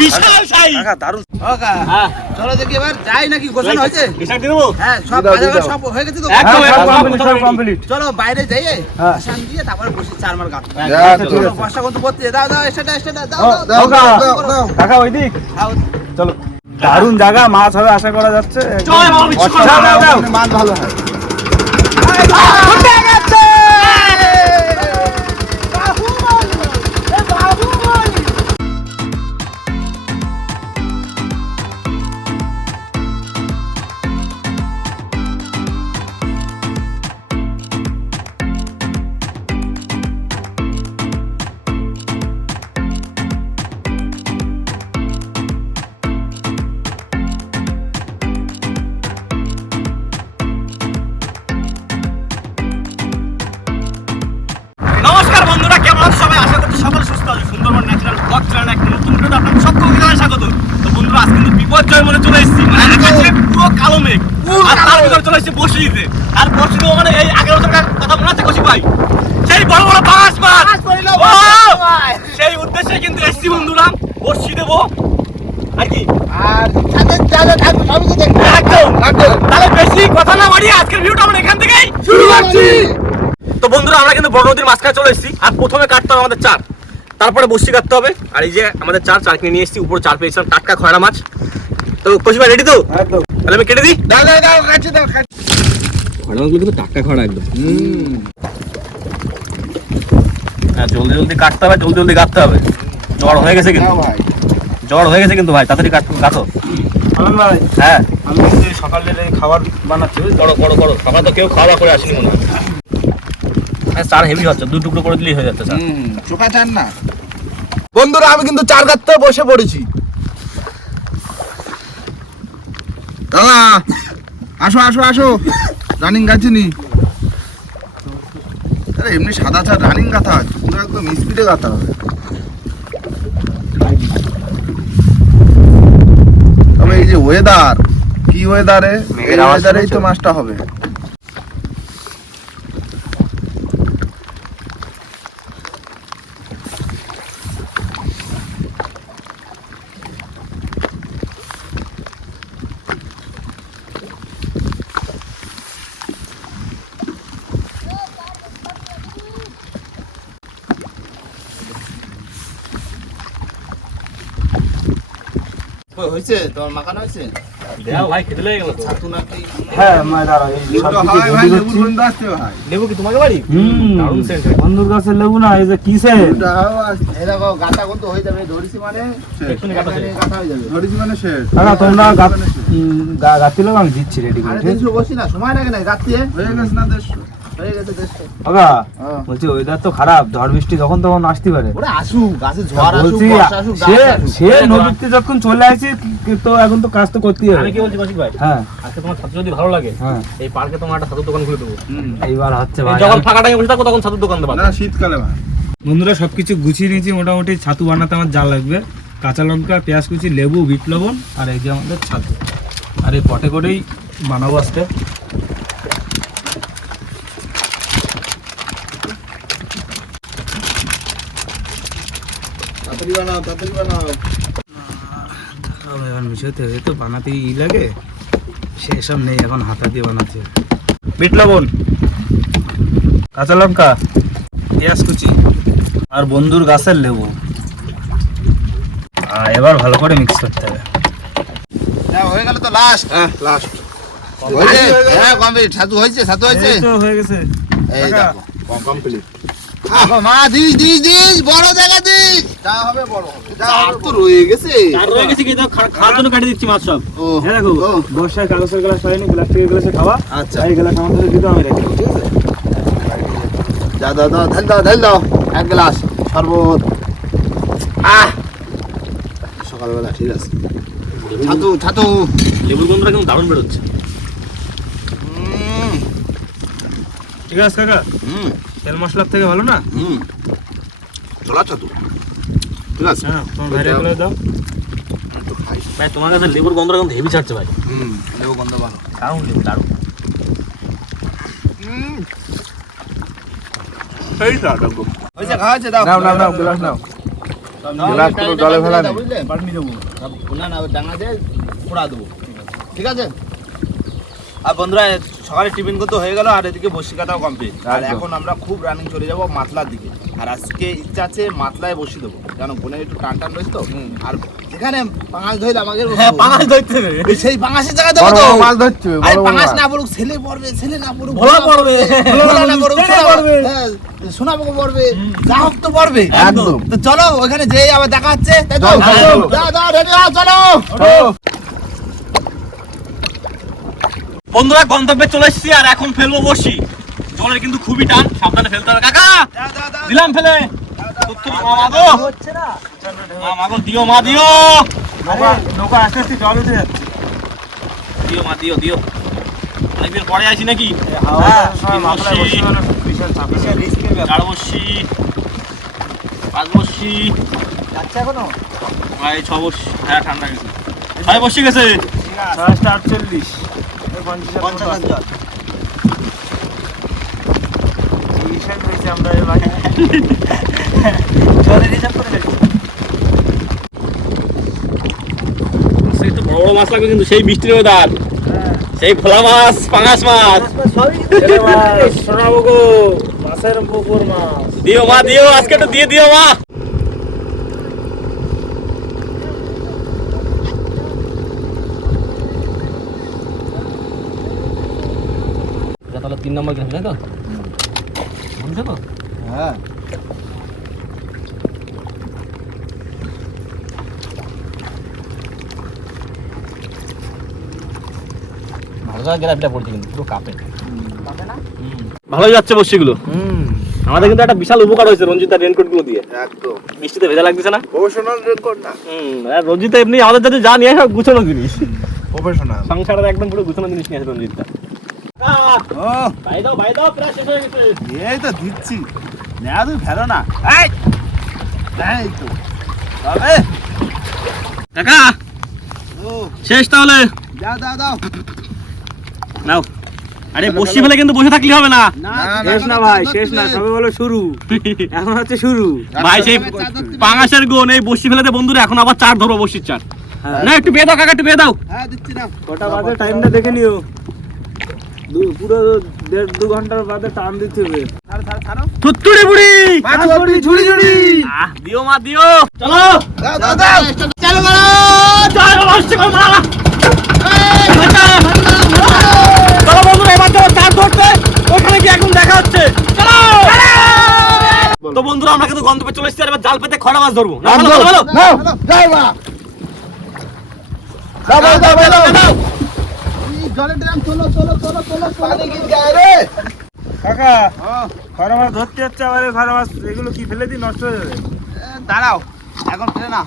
বিশাল size কাকা দারুন কাকা হ্যাঁ চলো দেখি এবার যাই নাকি গোছানো হয়েছে বিশাল দিয়ে দেবো হ্যাঁ সব বাজার সব হয়ে গেছে তো একদম সব কমপ্লিট চলো বাইরে যাই হ্যাঁ। শান দিয়ে তারপরে বসে চার মার গাছ আচ্ছা, ঠিক আছে। বর্ষা কিন্তু পড়তে দাও দাও এসে দাও দাও দাও, কাকা ওই দিক চলো দারুন জায়গা, মাছ হবে আশা করা যাচ্ছে। চল, বাবা, বিচ্ছু করো। দাও, দাও, দাও। মাছ ভালো হয় নমস্কার বন্ধুরা, কেমন আছো সবাই? আশা করছি সকলে সুস্থ আছে। সুন্দরবন ন্যাচারাল ব্লগ চ্যানেল একটা নতুন ভিডিওতে আপনাদের সকলকে জানাই স্বাগত। তো বন্ধুরা, আজকে কিন্তু বিপর্যয় মনে চলে এসেছি। মানে আকাশে পুরো কালো মেঘ, আর তার ভিতরে চলে এসেছে বসিতে। আর বসিতে মানে এই আগের বছরকার কথা মনে আছে কৌশিক ভাই? সেই বড় বড় পাঁচ মাছ, সেই উদ্দেশ্যে কিন্তু এসেছি বন্ধুরা, বসি দেবো আর কি। আর ছাদের চাদর থাকবে সবই তো দেখবে একদম তাহলে বেশি কথা না বাড়িয়ে আজকের ভিডিওটা আমরা এখান থেকেই শুরু করছি। তো বন্ধুরা, আমরা কিন্তু বড় নদীর মাঝখানে চলে এসেছি। আর প্রথমে কাটতে হবে আমাদের চার, তারপরে বসি কাটতে হবে। আর এই যে আমাদের চার কিনে নিয়ে এসেছি, উপরে চার পেয়েছিলাম টাটকা খয়রা মাছ। তো কৌশিক ভাই রেডি তো? একদম। তাহলে আমি কেটে দিই। দাও দাও দাও কাছে দাও খয়রা মাছগুলো কিন্তু টাটকা খয়রা একদম। হ্যাঁ, জলদি জলদি কাটতে হবে, জলদি জলদি কাটতে হবে। জ্বর হয়ে গেছে কিন্তু, ভাই জ্বর হয়ে গেছে কিন্তু ভাই, তাড়াতাড়ি কাটো। আনন্দ ভাই, হ্যাঁ, আমি এই সকালে এই খাবার বানাচ্ছি, বুঝলি? করো। সকাল তো কেউ খাওয়া দাওয়া করে আসেনি মনে হয়। হ্যাঁ, চার হেভি হচ্ছে, 2 টুকরো করে দিলেই হয়ে যাচ্ছে স্যার। চোখা চান না বন্ধুরা, আমি কিন্তু চার কাটতে বসে পড়েছি। দাদা আসো আসো আসো, রানিং গাছিনি। আরে এমনি সাদা চার রানিং গাথা আছে, পুরো একদম স্পিডে গাথা হবে। তবে এই যে ওয়েদার, কি ওয়েদারে, এই ওয়েদারেই তো মাছটা হবে। হয়েছে তোমার মাখানো হয়েছে? দেও ভাই, খেতে লেগে গেল তো। ছাতু নাকি? হ্যাঁ, আমি দাঁড়াও, এই সব কিছু ready করছি। লেবু কি তোমাকে বাড়ি? দারুণ scent। বন্ধুর কাছে লেবু না, এই যে কিসে এই দেখো গাঁথা কিন্তু হয়ে যাবে, ধরিছি মানে এক্ষুনি কাটা শেষ। গাঁথা হয়ে যাবে। ধরিছি মানে শেষ। কাকা তোমরা গাতিলো আমি দিচ্ছি রেডি করে, আরে ঠিক আছে? দেশো বসি না, সময় লাগে না গাঁথতে। হয়ে গেছে না দেশ, হয়ে গেছে দেশ। কাকা হ্যাঁ। বলছি ওয়েদার তো খারাপ, ঝড় বৃষ্টি যখন তখন আসতে পারে। ওরে আসুক, গাছে ঝড় আসুক, বলছি বর্ষা আসুক, গাছ আসুক। সে নদীতে যখন চলে আসি, তো এখন তো কাজ তো করতেই আমি হবে। কি বলছি কৌশিক ভাই, হ্যাঁ আজকে তোমার ছাতু যদি ভালো লাগে, হ্যাঁ, এই পার্কে তোমার একটা ছাতুর দোকান খুলে দেবো। এইবার হচ্ছে ভাই। যখন ফাঁকা টাইমে বসে থাকো তখন ছাতুর দোকান দেবো। না শীতকালে ভাই। বন্ধুরা সবকিছু গুছিয়ে নিয়েছি, মোটামুটি ছাতু বানাতে আমার যা লাগবে: কাঁচা লঙ্কা, পেঁয়াজ কুচি, লেবু, বিট লবণ, আর এই যে আমাদের ছাতু। আর এই পটে করেই বানাবো আজকে। তাড়াতাড়ি বানাও, তাড়াতাড়ি বানাও। এবার মিশাতে হবে তো, বানাতেই লাগে, সেসব নেই এখন, হাতা দিয়ে বানাতে হবে। বিট লবণ, কাঁচা লঙ্কা, পেঁয়াজ কুচি, আর বন্ধুর গাছের লেবু। এবার ভালো করে মিক্স করতে হবে। হ্যাঁ হয়ে গেল তো, লাস্ট। হ্যাঁ লাস্ট হয়েছে। হ্যাঁ কমপ্লিট, ছাতু হয়েছে, ছাতু হয়েছে। এই তো হয়ে গেছে। এই কাকা। দেখো কমপ্লিট। আগো মা দিস দিস দিস, বড় জায়গা দিস। যা হবে বড় হবে, যা হবে তো রয়ে গেছে। আর রয়ে গেছে কি, তো খাওয়ার জন্য কাটে দিচ্ছি মাছ সব। ও হ্যাঁ দেখো, ও, বর্ষায় কাগজের গ্লাস হয়নি, প্লাস্টিকের গ্লাসে খাওয়া। আচ্ছা এই গ্লাস আমাদের দিতে আমি রেখে দেবো, ঠিক আছে? যা দাও দাও, ঢেল দাও, ঢেল দাও এক গ্লাস শরবত। সকালবেলা ঠিক আছে। ছাতু ছাতু। লেবুর গন্ধটা কিন্তু দারুণ বেরোচ্ছে। ঠিক আছে কাকা, তেল মশলার থেকে ভালো না? চলা ছাতু ঠিক আছে। হ্যাঁ, তোমার ভাইরা গুলো দাও। ভাই তোমার কাছে লেবুর গন্ধটা কিন্তু হেভি ছাড়ছে ভাই। লেবু গন্ধ ভালো। দারুণ লেবু, দারুণ। হয়েছে, খাওয়া হয়েছে, দাও নাও নাও নাও গ্লাস নাও। গ্লাসগুলো জলে ফেলা নেই বুঝলে পাটনি দেবো না না ডাঙা দিয়ে পোড়া দেবো ঠিক আছে আর বন্ধুরা সকালে টিফিন করতে হয়ে গেল আর এদিকে বসি কাটাও কমপ্লিট আর এখন আমরা খুব রানিং চলে যাব মাতলার দিকে আর আজকে ইচ্ছা আছে মাতলায় বসি দেবো কারণ বোনের একটু টান টান রয়েছে তো আর যেখানে পাঙাশ ধরলে আমাকে পাঙাশ ধরতে হবে সেই পাঙাশের জায়গায় দেবো তো মাছ ধরছে আরে পাঙাশ না পড়ুক ছেলে পড়বে ছেলে না পড়ুক ভোলা পড়বে ভোলা না পড়ুক সোনা পোকা পড়বে যা হোক তো পড়বে একদম তো চলো ওখানে যেই আবার দেখা হচ্ছে তাই তো দাও দাও রেডি হও চলো বন্ধুরা গন্তব্যে চলে এসেছি আর এখন ফেলবো বসি জলের কিন্তু খুবই টান সাবধানে ফেলতে হবে কাকা দিলাম ফেলে হচ্ছে না মাগো দিও মা দিও নৌকা আস্তে আস্তে জল উঠে যাচ্ছে দিও মা দিও দিও অনেকদিন পরে আসি নাকি চার বসি পাঁচ বসি যাচ্ছে এখনো ভাই ছ বসি হ্যাঁ ঠান্ডা গেছে ভাই বসি গেছে 48 50 জল আমরা এবার জলের হিসাব করে ফেলছি সেই তো বড় মাছ লাগবে কিন্তু সেই বৃষ্টির ওয়েদার সেই ভোলা মাছ পাঙাশ মাছ শোনাবো গো মাছের পুকুর মাছ দিও মা দিও আজকে একটু দিয়ে দিও মা তাহলে 3 নম্বর গ্রাম তাই তো বুঝছো তো হ্যাঁ ভালো গ্রাফটা পড়ছে কিন্তু পুরো কাপে ভালোই যাচ্ছে বসিগুলো আমাদের কিন্তু একটা বিশাল উপকার হয়েছে রঞ্জিতার রেনকোট গুলো দিয়ে একদম বৃষ্টিতে ভেজা লাগতেছে না প্রফেশনাল রেকর্ড না আর রঞ্জিতা এমনি আমাদের যাতে যা নিয়ে আসে গুছানো জিনিস প্রফেশনাল সংসারের একদম পুরো গুছানো জিনিস নিয়ে আসে রঞ্জিতটা ও ভাই দাও প্রায় শেষ হয়ে গেছে এই তো দিচ্ছি না তুই ফেলো না এই এই তো তবে কাকা ও শেষ তাহলে দাও দাও দাও নাও আরে বসি ফেলে কিন্তু বসে থাকলে হবে না শেষ না ভাই শেষ না তবে বলো শুরু এখন হচ্ছে শুরু ভাই সেই পাঙাশের গুণ এই বসি ফেলেতে বন্ধুরা এখন আবার চার ধরবো বসির চার না একটু বেয়ে দাও কাকা একটু বেয়ে দাও হ্যাঁ দিচ্ছি না কটা বাজে টাইমটা দেখে নিও পুরো 1.5-2 ঘন্টার বাদে টান দিতে হবে থুত্তুড়ি বুড়ি মাছ পড়ি ঝুড়ি ঝুড়ি দিও মা দিও চলো দাও দাও দাও চলো মারো চলো বসছি কর মারা চলো বন্ধুরা এবার চলো চার ধরতে ওখানে কি এখন দেখা হচ্ছে চলো তো বন্ধুরা আমরা কিন্তু গন্তব্যে চলে এসেছি আর এবার জাল পেতে খড়া মাছ ধরবো না ভালো ভালো নাও যাই মা দাও দাও দাও দাও জলের ড্রাম চলো চলো চলো চলো পানি কি যায় রে কাকা খরা মাছ ধরতে যাচ্ছে আবার খরা মাছ এগুলো কি ফেলে দিই নষ্ট হয়ে যাবে দাঁড়াও এখন ফেলে না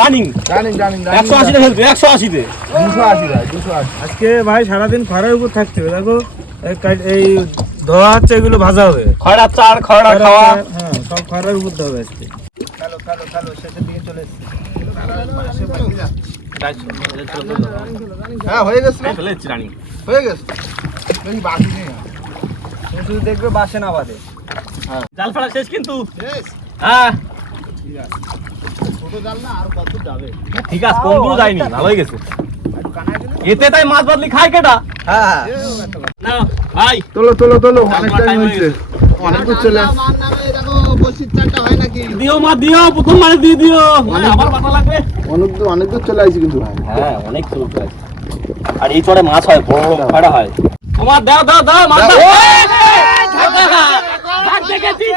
রানিং জানি জানি 180 তে ফেলবে 180 তে 280 আজকে ভাই সারাদিন খরার উপর থাকতে হবে দেখো এই ধোয়া হচ্ছে এগুলো ভাজা হবে খড়া চার খড়া খাওয়া হ্যাঁ সব খরার উপর হবে আজকে চলো চলো চলো শেষের দিকে চলে এসেছি হ্যাঁ হয়ে গেছে ফেলেছি রানিং হয়ে গেছে বেশি বাকি নেই শুধু দেখবে বাসে না বাদে জাল ফেলা শেষ কিন্তু বেশ হ্যাঁ ছোট জাল না আর কত যাবে ঠিক আছে কোনগুলো যায়নি ভালোই গেছে একটু কানায় দিলে এতে তাই মাছ বাদলি খায় কেটা হ্যাঁ না ভাই চলো চলো চলো অনেক time হয়েছে। অনেক দূর চলে মান নামে দেখো বসির চারটা হয় নাকি দিও মা দিও প্রথম মানে দিয়ে দিও আবার বাটা লাগবে অনেক দূর চলে আসি কিন্তু হ্যাঁ অনেক ছোট প্রাইস আর এই চড়ে মাছ হয় বড় বড় ফাড়া হয় তোমার দাও দাও দাও মাছ দাও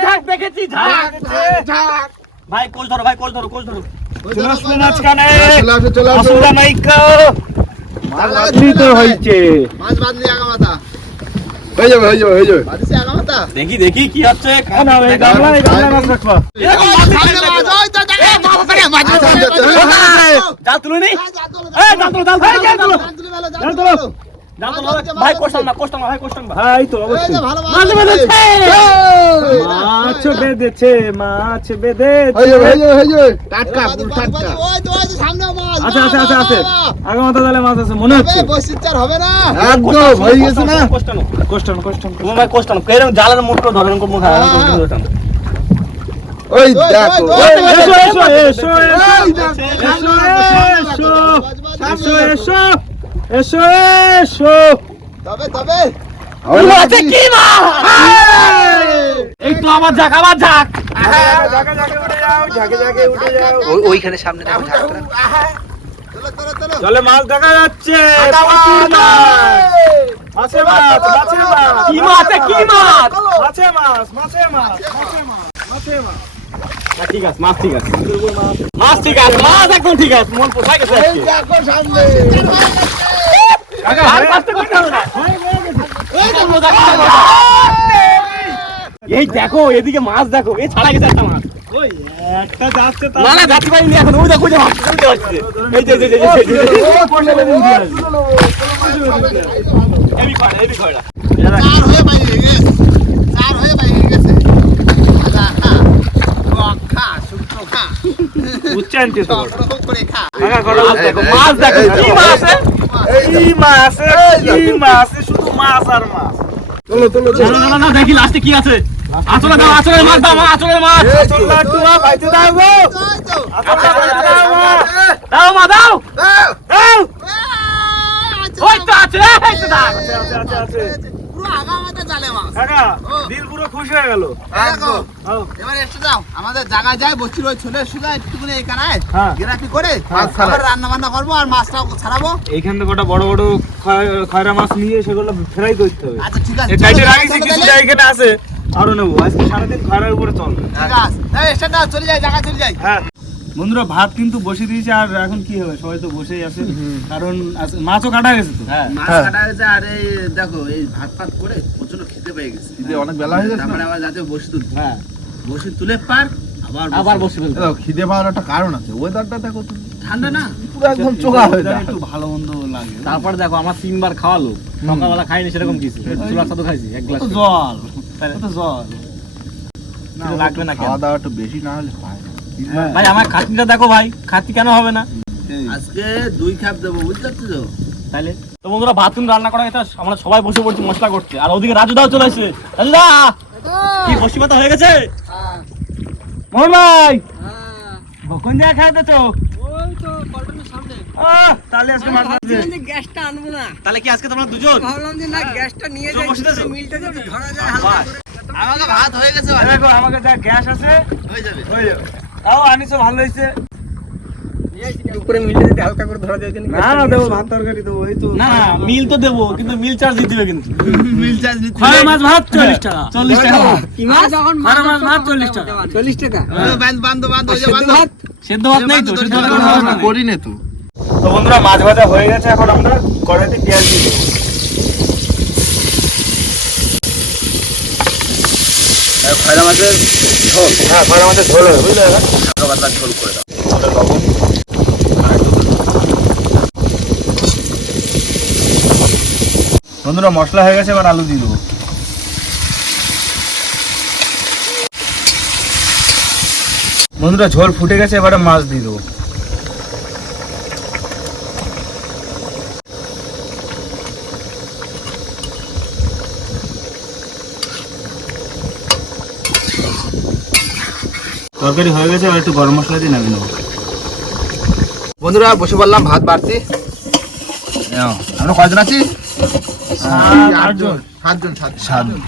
ঝাক দেখেছি ঝাক ভাই কোচ ধরো কোচ ধরো শুনে আজকানে চলে আসো চলে আসো আসুরা মাইকা মাছ তো হইছে মাছ বাদলি আগা মাথা হয়ে যাবে বাদিছে আগা মাথা দেখি কি হচ্ছে না এই গামলা মাছ রাখবা জাল তুলে নি জাল তুলো যাও তো ভাই কোশ্চেন না ভাই কোশ্চেন না ভাই তো অবশ্যই মাছ বেঁধেছে মাছ বেঁধেছে টাটকা পুরো টাটকা আচ্ছা আছে আগে মাথা তাহলে মাছ আছে মনে হচ্ছে একদম হয়ে গেছে না কোশ্চেন কোশ্চেন তুমি ভাই কোশ্চেন কেরম জালের মুঠো ধরেন কোন মুখা ওই দেখো এসো তবে কি মাছ এই তো আমার ঝাঁক ওইখানে সামনে দেখো চলে মাছ দেখা যাচ্ছে কি মাছ ঠিক আছে মাছ একদম ঠিক আছে মন পোষায় গেছে আজকে। দেখো সামনে আর কাটতে হবে না। এই দেখো এদিকে মাছ দেখো এই ছাড়া গেছে একটা মাছ একটা যাচ্ছে না যাচ্ছি পাইনি এখন ওই দেখো যে মাছ তুলতে হচ্ছে এই যে এই খয়রা চার হয়ে বাইরে গেছে খা উচ্চারণ করে খা দেখো মাছ দেখো কি মাছ শুধু মাছ আর মাছ না দেখি লাস্টে কি আছে আচলে দাও আচলের মাছ দাও আচলের মাছ দাও মা দাও ওই তো আছে এই তো দাও পুরো আগামাতে জালে মাছ কাকা দিল পুরো খুশি হয়ে গেল একদম এবার একটু যাও আমাদের জায়গায় যাই বসির ওই ছোলের সুদা একটুখানি এখানে হ্যাঁ। গ্রাফি করে আবার রান্না বান্না করবো আর মাছটাও ছাড়াবো এইখান থেকে কটা বড় বড় খয়রা মাছ নিয়ে সেগুলো ফ্রাই করতে হবে আচ্ছা ঠিক আছে এই কাইটে রাখিছি কিছু জায়গাটা আছে আরো নেবো আজকে সারাদিন খয়রার উপরে চলবে ঠিক আছে এই স্টার্ট চলে যাই জায়গা চলে যাই হ্যাঁ বন্ধুরা ভাত কিন্তু বসে দিয়েছে আর এখন কি হবে সবাই তো বসেই আছে কারণ মাছও কাটা গেছে তো মাছ কাটা হয়েছে আর এই দেখো এই ভাত ফাত করে প্রচন্ড খেতে পেয়ে গেছে অনেক বেলা হয়ে গেছে তারপরে আবার যাতে বসি তুলতে হ্যাঁ বসি তুলে পার আবার বসে ফেলতে খিদে পাওয়ার একটা কারণ আছে ওয়েদারটা দেখো তুমি ঠান্ডা না পুরো একদম চোখা হয়ে যায় একটু ভালো মন্দ লাগে তারপর দেখো আমার 3 বার খাওয়ালো সকালবেলা খাইনি সেরকম কিছু চুলার সাথে খাইছি এক গ্লাস জল তো জল না লাগবে না কেন খাওয়া দাওয়া একটু বেশি না হলে হয় না ভাই আমার খাতিটা দেখো ভাই খাতি কেন হবে না আজকে 2 খাপ দেবো বুঝতে পারছো তো তাইলে তো বন্ধুরা ভাত তুমি রান্না করা এটা আমরা সবাই বসে পড়ছি মশলা করতে আর ওদিকে রাজুদাও চলে আসছে রাজুদা কি বসি পাতা হয়ে গেছে মোহন ভাই কখন দিয়ে খাইতে তো ওই তো পল্টনের সামনে তাহলে আজকে মাছ আছে ভাবছিলাম যে গ্যাসটা আনবো না তাহলে কি আজকে তোমরা দুজন ভাবলাম যে না গ্যাসটা নিয়ে চল যাই বসে যাচ্ছো? মিলটা যদি ধরা যায় হালকা করে। আমাকে ভাত হয়ে গেছে ভাই দেখো আমাকে যা গ্যাস আছে হয়ে যাবে হয়ে যাবে তাও আনিছো ভালো হয়েছে উপরে মিলটা যদি হালকা করে ধরা যায় না দেবো ভাত তরকারি দেবো এই তো না না মিল তো দেবো কিন্তু মিল চার্জ দিতে হবে কিন্তু মিল চার্জ দিতে খয়রা মাছ ভাত 40 টাকা 40 টাকা কি মাছ যখন খয়রা মাছ ভাত 40 টাকা 40 টাকা বান্ধ ওই যে সেদ্ধ বান্ধ ভাত সেদ্ধ ভাত নেই তো সেদ্ধ ভাত কোনো হবে না। করি না তো তো বন্ধুরা মাছ ভাজা হয়ে গেছে এখন আমরা কড়াইতে পেঁয়াজ দিয়ে দেবো খয়রা মাছের ঝোল হ্যাঁ খয়রা মাছের ঝোল হবে বুঝলে পাতলা ঝোল করে দাও লবণ বন্ধুরা মশলা হয়ে গেছে এবার আলু দিয়ে দেবো বন্ধুরা ঝোল ফুটে গেছে এবারে মাছ দিয়ে দেবো তরকারি হয়ে গেছে এবার একটু গরম মশলা দিয়ে নামিয়ে নেবো বন্ধুরা বসে বললাম ভাত বাড়ছি আমরা কয়জন আছি আটজন সাতজন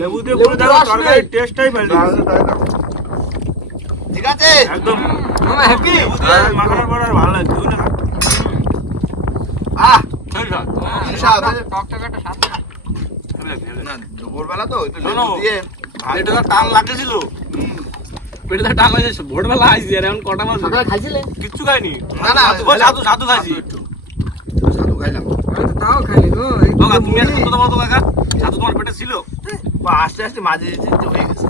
লেবু দিয়ে পুরো দেখো তরকারির টেস্টটাই পাল্টে গেছে। ঠিক আছে একদম হ্যাপি লেবু দিয়ে মাখানোর পর আর ভালো লাগছে বুঝলে না? আহ সেই স্বাদ। কি স্বাদ না দুপুরবেলা তো একটু লেবু দিয়ে পেটে তো টান লাগতেছিল পেটে তো টান লাগছে ভোরবেলা আইছি আর এখন কটা মাছ সকালে খাইছিলে কিচ্ছু খাইনি না ওই সাধু খাইছি সাধু খাইলাম তাও খাইলি গো কাকা তুমি আর কত বলো তো কাকা সাধু তোমার পেটে ছিল আস্তে আস্তে মাঝে হয়ে গেছে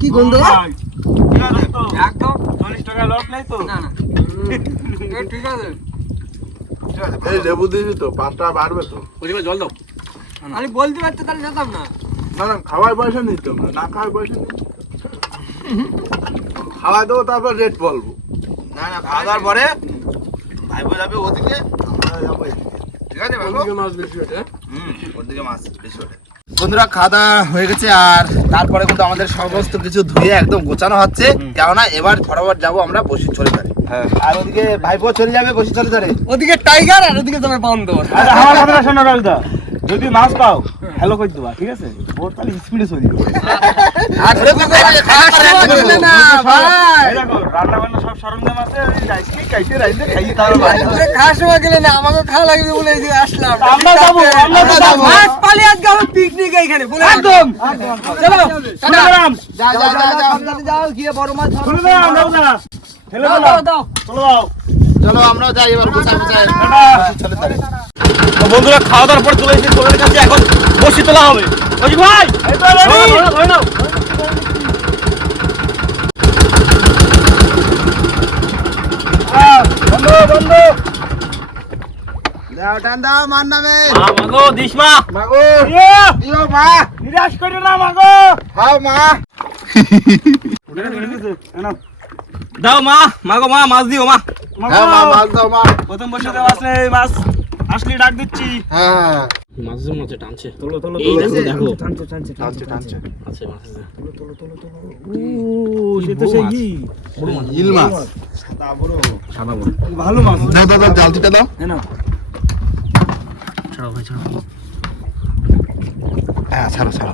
কি গন্ধ ঠিক আছে তো একদম 40 টাকা লস নাই তো না না ঠিক আছে এই লেবু দিয়েছি তো 5 টাকা বাড়বে তো। ওইদিকে জল দাও আমি বলতে পারতে তাহলে যেতাম না না না খাওয়ার পয়সা নিতে হবে না খাওয়ার পয়সা নিতে খাওয়া দেবো তারপর রেট বলবো। না না খাওয়া দাওয়ার পরে ভাইবো যাবে ওদিকে আমরা যাবো এদিকে। ঠিক আছে ভাইবো? মাছ বেশি ওঠে ওদিকে মাছ বেশি ওঠে। বন্ধুরা খাওয়া দাওয়া হয়ে গেছে আর তারপরে কিন্তু আমাদের সমস্ত কিছু ধুয়ে একদম গোছানো হচ্ছে কেননা এবার ফটাফট যাবো আমরা বসি চলে ধারে। আর ওদিকে ভাইপো চলে যাবে বসি চলে ধারে। ওদিকে টাইগার আর ওদিকে তোমার বান্দর আচ্ছা আমার কথাটা শোনো রাজদা যদি মাছ পাও হ্যালো কই দিবা ঠিক আছে ওর তাহলে স্পিডে চলি আর ঘুরে ঘুরে খাওয়া দিলে না ভাই এই দেখো রান্না বান্না সব সরঞ্জাম আছে ওই রাইসকে কাইতে রাইতে খাই তাহলে তোরে খাওয়ার সময় গেলে না আমাকে খাওয়া লাগবে বলে এই যে আসলাম আমরা যাবো মাছ পালি আজকে আমার পিকনিক এইখানে বলে একদম চলো টাটা যা যা যা যা যাও গিয়ে বড় মাছ চলে দাও আমরা না ঠেলে দাও দাও চলে দাও চলো আমরা যাই এবার গোছায় গোছায় চলে ধারে। তো বন্ধুরা খাওয়া দাওয়ার পর চলে এসেছি তোদের কাছে এখন বসি তোলা হবে ওই ভাই এই তো রেডি ধরে নাও বন্ধু বন্ধু দাও টান দাও মান নামে মাগো দিশমা মাগো ইয়া ইয়ো মা নিরাশ করিও না মাগো হাও মা দাও মা মাগো মা মাছ দিও মা হ্যাঁ মা মাছ দাও মা প্রথম বসে দেওয়া আছে মাছ আসলে ডাক দিচ্ছি হ্যাঁ মাছের মধ্যে টানছে তোলো তোলো এই তোলো দেখো দেখো টানছে টানছে আছে মাছ আছে সে তো সেই কি ইল মাছ ভালো মাছ দাও দাও দাও জালতিটা দাও ছাড়াও ভাই ছাড়াও হ্যাঁ ছাড়ো ছাড়ো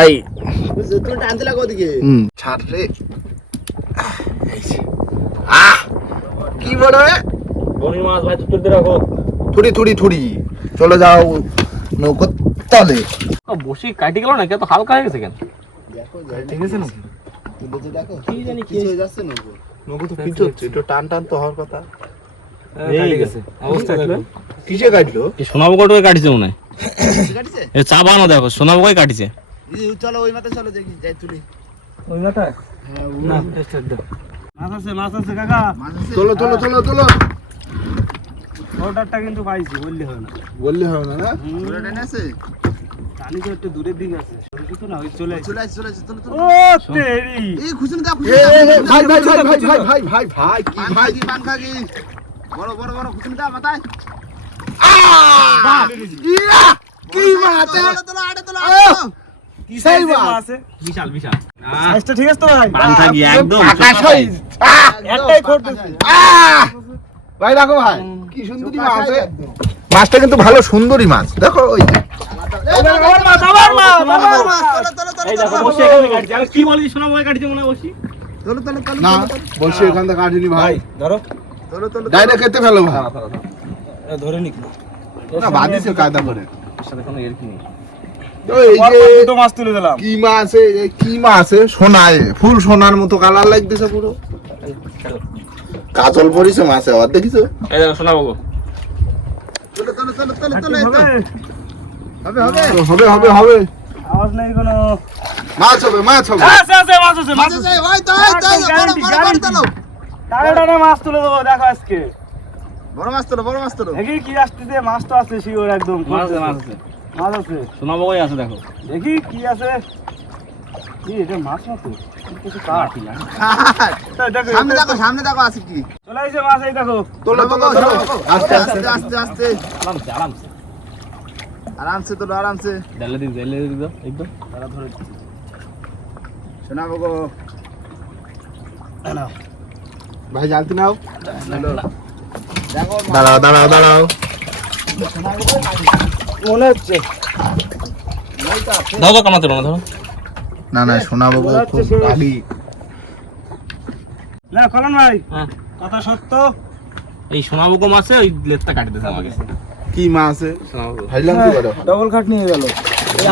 আই তুমি টানতে লাগো ওদিকে ছাড় রে কি বড় বনি মাছ ভাই তুলতে রাখো থুড়ি থুড়ি থুড়ি চলে যাও নৌকো তলে বসি কাটি গেল না কেন হালকা হয়ে গেছে কেন ঠিক আছে নাকি কি জানি কি হয়ে যাচ্ছে নৌকো নৌকো তো পিছ হচ্ছে একটু টান টান তো হওয়ার কথা এই গেছে অবস্থা দেখো কিসে কাটলো কি সোনাবো কটকে কাটিছে মনে হয় কাটিছে এ চা বানো দেখো সোনাবো কই কাটিছে চলো ওই মাথায় চলো দেখি যাই তুলি ওই মাথা না মাছ আছে কাকা চলো চলো চলো চলো অর্ডারটা কিন্তু পাইছি বললে হয় না বললে হবে না না দূরে টেনে আছে জানি তো একটু দূরের দিকে আছে কিছু না ওই চলে আসছে চলে আসছে চলে আসছে চলো চলো ও তেরি এই খুশনি দাও ভাই ভাই ভাই ভাই ভাই ভাই ভাই ভাই কি পান খাগি পান খাগি বড় বড় বড় খুশনি দাও মাথায় ইয়া কি মাছ তোলো তোলো আড়ে তোলো কি সাইজ মাছ? আছে বিশাল বিশাল সাইজটা ঠিক আছে তো ভাই পান থাকি একদম আকাশ সাইজ একটাই করতেছি ভাই দেখো ভাই কি সুন্দরী মাছ আছে মাছটা কিন্তু ভালো সুন্দরী মাছ দেখো ওই আমার মাছ আমার মাছ আমার মাছ এই দেখো বসে এখানে কাটছে আমি কি বলি সোনাবো কই কাটিছে মনে হয় বসি তোলো তোলো তোলো না বসে এখান থেকে কাটিনি ভাই ধরো তোলো তোলো ডাইরেক্ট খেতে ফেলো ভাই ধরে নিক না বাদিছে কায়দা করে সাথে কোনো এর কি নেই এই যে দুটো মাছ তুলে দিলাম কি মাছ কি মাছ সোনায় ফুল সোনার মতো কালার লাগতেছে পুরো কাজল পরিছে মাছে আর দেখিছো এই দেখো সোনাবো তোলো তোলো তোলো তোলো তোলো এই তো। হবে হবে হবে হবে হবে আওয়াজ নাই কোনো মাছ হবে মাছ হবে আছে আছে মাছ আছে মাছ মাছ আছে আছে ওই তো ওই তো বড় বড় বড় তোলো টানে টানে মাছ তুলে দেবো দেখো আজকে বড় মাছ তোলো বড় মাছ তোলো দেখি কি আসতেছে মাছ তো আছে শিওর একদম মাছ আছে মাছ আছে মাছ আছে সোনাবো কই আছে দেখো দেখি কি আছে কি এটা মাছ না তো কিছু কাঠ দেখো সামনে দেখো আছে কি চলে আইছে মাছ এই দেখো তোলো তোলো তোলো আস্তে আস্তে আস্তে আস্তে আস্তে আরামসে আরামসে আরামসে তোলো আরামসে ডালে দিক একদম তারা ধরে শোনাবো গো ভাই জানতে নাও দেখো দাঁড়াও দাঁড়াও দাঁড়াও মনে হচ্ছে দাও তো কামাতে না ধরো না না শোনাবো খুব গালি না কলন ভাই হ্যাঁ কথা সত্য এই সোনাবো কো মাছে ওই লেজটা কাটি দিছে আমাকে কি মাছ সোনাবো ভাইলাম কি করো ডবল খাট নিয়ে গেল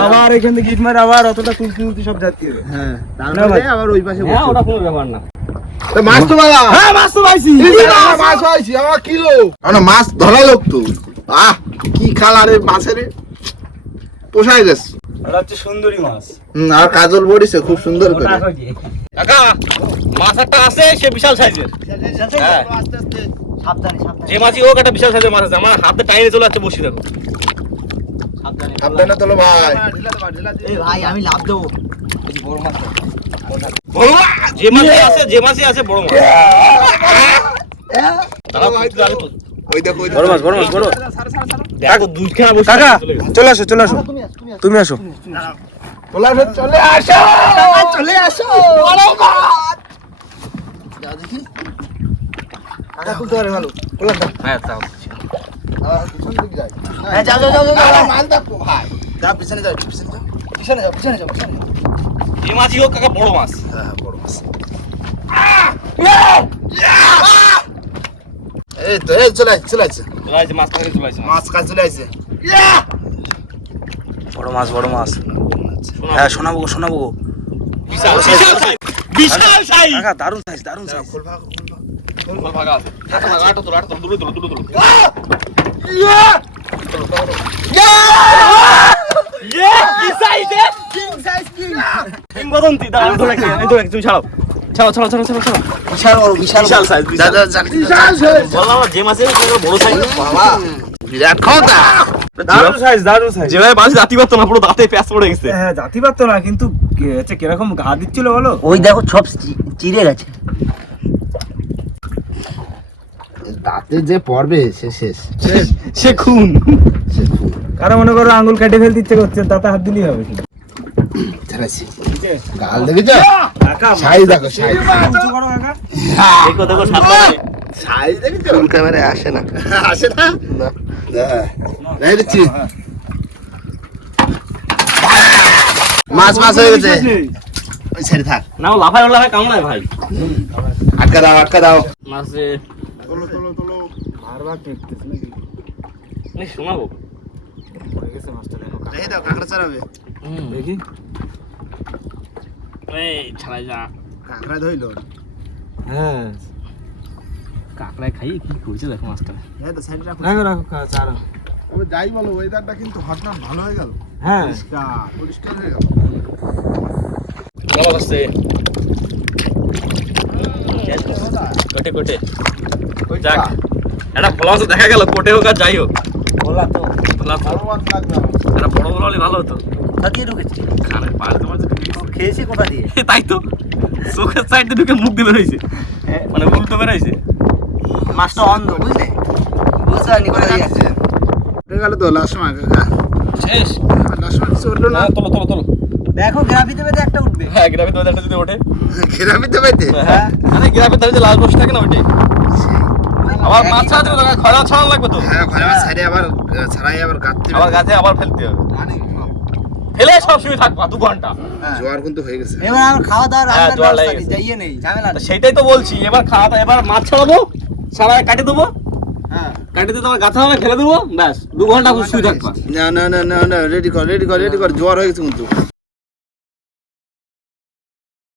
আবার এখান থেকে গিট মারে আবার অতটা তুলতে সব যাচ্ছে হ্যাঁ তারপরে আবার ওই পাশে হ্যাঁ ওটা কোনো ব্যাপার না তো মাছ তো বাবা হ্যাঁ মাছ তো পাইছি মাছ হয়েছি আমার কিলো আমরা মাছ ধরা লোক তো আহ কি কালারে মাছের পোষায় গেছে। ওটা হচ্ছে সুন্দরী মাছ। আর কাজল পড়িছে খুব সুন্দর করে। কাকা মাছ একটা আছে, সে বিশাল সাইজের। হ্যাঁ। আস্তে আস্তে সাবধানে সাবধানে যে মাছই হোক একটা বিশাল সাইজের মাছ আছে, আমার হাতে টাইনে চলে যাচ্ছে বসি দেখো। সাবধানে তোলো ভাই। এই ভাই আমি লাভ দেবো বড় মাছ, যে মাছই আছে বড় মাছ। দাঁড়াও, একটু আগে তো। ওই দেখো ওই বড় মাছ, বড় মাছ, বড়। দেখো দুইখানা বসে কাকা চলে গেছে। চলে আসো, চলে আসো, তুমি আসো। তোলা চলে আসো। চলে আসো যাও দেখি কাকা তুলতে পারে ভালো বললাম তো হ্যাঁ তাও পিছন দিকে যাই হ্যাঁ যাও যাও যাও যাও মাল দেখো ভাই যাও পিছনে যাও পিছনে যাও পিছনে যাও পিছনে যাও পিছনে যাও যে মাছই হোক কাকা বড় মাছ। হ্যাঁ বড় মাছ এই তো এই চলে আসছে চলে আসছে মাছ, তাকে চলে আসছে মাছ। মাছ কাজ চলে আসছে বড় মাছ, বড় মাছ। হ্যাঁ শোনাবো, শোনাবো। বিশাল বিশাল সাইজ, বিশাল সাইজ। কাকা দারুণ সাইজ, দারুণ সাইজ। খোল ভাগ বল ভাগা আছে। আটো তো দূরে দূরে। ইয়ে কি সাইজ এ? কিং সাইজ কিং কিংবদন্তি। দাঁড়াও, ধরে রাখি, এই ধরে রাখি, তুমি ছাড়াও। ছাড়াও। বিশাল বড় বিশাল বিশাল সাইজ, বিশাল। বললাম না, যে মাছের বড় সাইজ। বাবা বিরাট ক্ষমতা দারুণ সাইজ, দারুণ সাইজ। যেভাবে মাছ জাতি করতো না, পুরো দাঁতে প্যাঁচ পড়ে গেছে। হ্যাঁ জাতি পারতো না, কিন্তু হচ্ছে কিরকম ঘা দিচ্ছিল বলো। ওই দেখো সব চিড়ে গেছে দাঁতে যে পড়বে সে শেষ সে খুন। কারো মনে করো আঙ্গুল কেটে ফেলতে ইচ্ছে করছে, তাতে হাত দিলেই হবে। ছেড়েছি গাল দেখেছ কাকা সাইজ দেখো সাইজ উঁচু করো কাকা। দেখো সাবধানে। সাইজ দেখেছো ফুল ক্যামেরায় আসে না আসে না না দেখে দিচ্ছি মাছ মাছ হয়ে গেছে ওই ছেড়ে থাক না ও লাফায় কামড়ায় ভাই। আটকা দাও মাছে তোলো বারবার টেকতেছ নাকি? শোনাবো। পড়ে গেছে মাছটা, দেখো কাকা। রেখে দাও কাঁকড়া ছাড়াবে দেখি। এই ছাড়াই যা। কাঁকড়া ধইল হ্যাঁ কাকড়ায় খাইয়ে কি করছে দেখো মাছটা। হ্যাঁ তো সাইডে রাখো রাখো রাখো কাকা, ছাড়ো। ও যাই বলো ওয়েদারটা কিন্তু হঠাৎ ভালো হয়ে গেল, হ্যাঁ পরিষ্কার হয়ে গেল। কেমন আসছে? কোটে যাক, একটা ফল মাছ দেখা গেল, কোটে হোক আর যাই হোক। বলা তো ফলা তো আরো মাছ লাগবে আমার। একটা বড় বড় হলে ভালো হতো। তা দিয়ে ঢুকেছে খানের পাড়ে তোমার খেয়েছে কোথা দিয়ে তাই তো চোখের সাইডে ঢুকে মুখ দিয়ে বেরোইছে, মানে উল্টো বেরোইছে। মাছটা অন্ধ বুঝলে বুঝতে পারিনি কোথা দিয়ে আসছে হয়ে গেল তো লাস্ট সময় কাকা শেষ। লাস্ট সময় চললো না তোলো। দেখো গ্রাফিতে বেঁধে একটা উঠবে হ্যাঁ গ্রাফের ধারে যদি ওঠে, ঘেরামিতে পাইতে হ্যাঁ মানে গ্রাফের ধারে যে লাল বসে থাকে না ওইটাই। আবার মাছ ছাড়াতে হবে, খরা ছাড়ানো লাগবে তো। হ্যাঁ ঘরে আমার সাইডে আবার ছাড়াই আবার গাঁততে আবার গাছে আবার ফেলতে হবে, ফেলে সব সময় থাকবা 2 ঘন্টা। জোয়ার কিন্তু হয়ে গেছে এবার আমার খাওয়া দাওয়া হ্যাঁ, রান্নার জোয়ার ব্যবস্থা লেগে গেছে। যাইয়ে নেই ঝামেলা তা সেইটাই তো বলছি, এবার এবার মাছ ছাড়াবো, ছাড়াই কাটে দেবো, হ্যাঁ কাটে দিয়ে তোমার গাছে হবে ফেলে দেবো, ব্যাস 2 ঘন্টা শুয়ে থাকবা। না রেডি কর জোয়ার হয়ে গেছে কিন্তু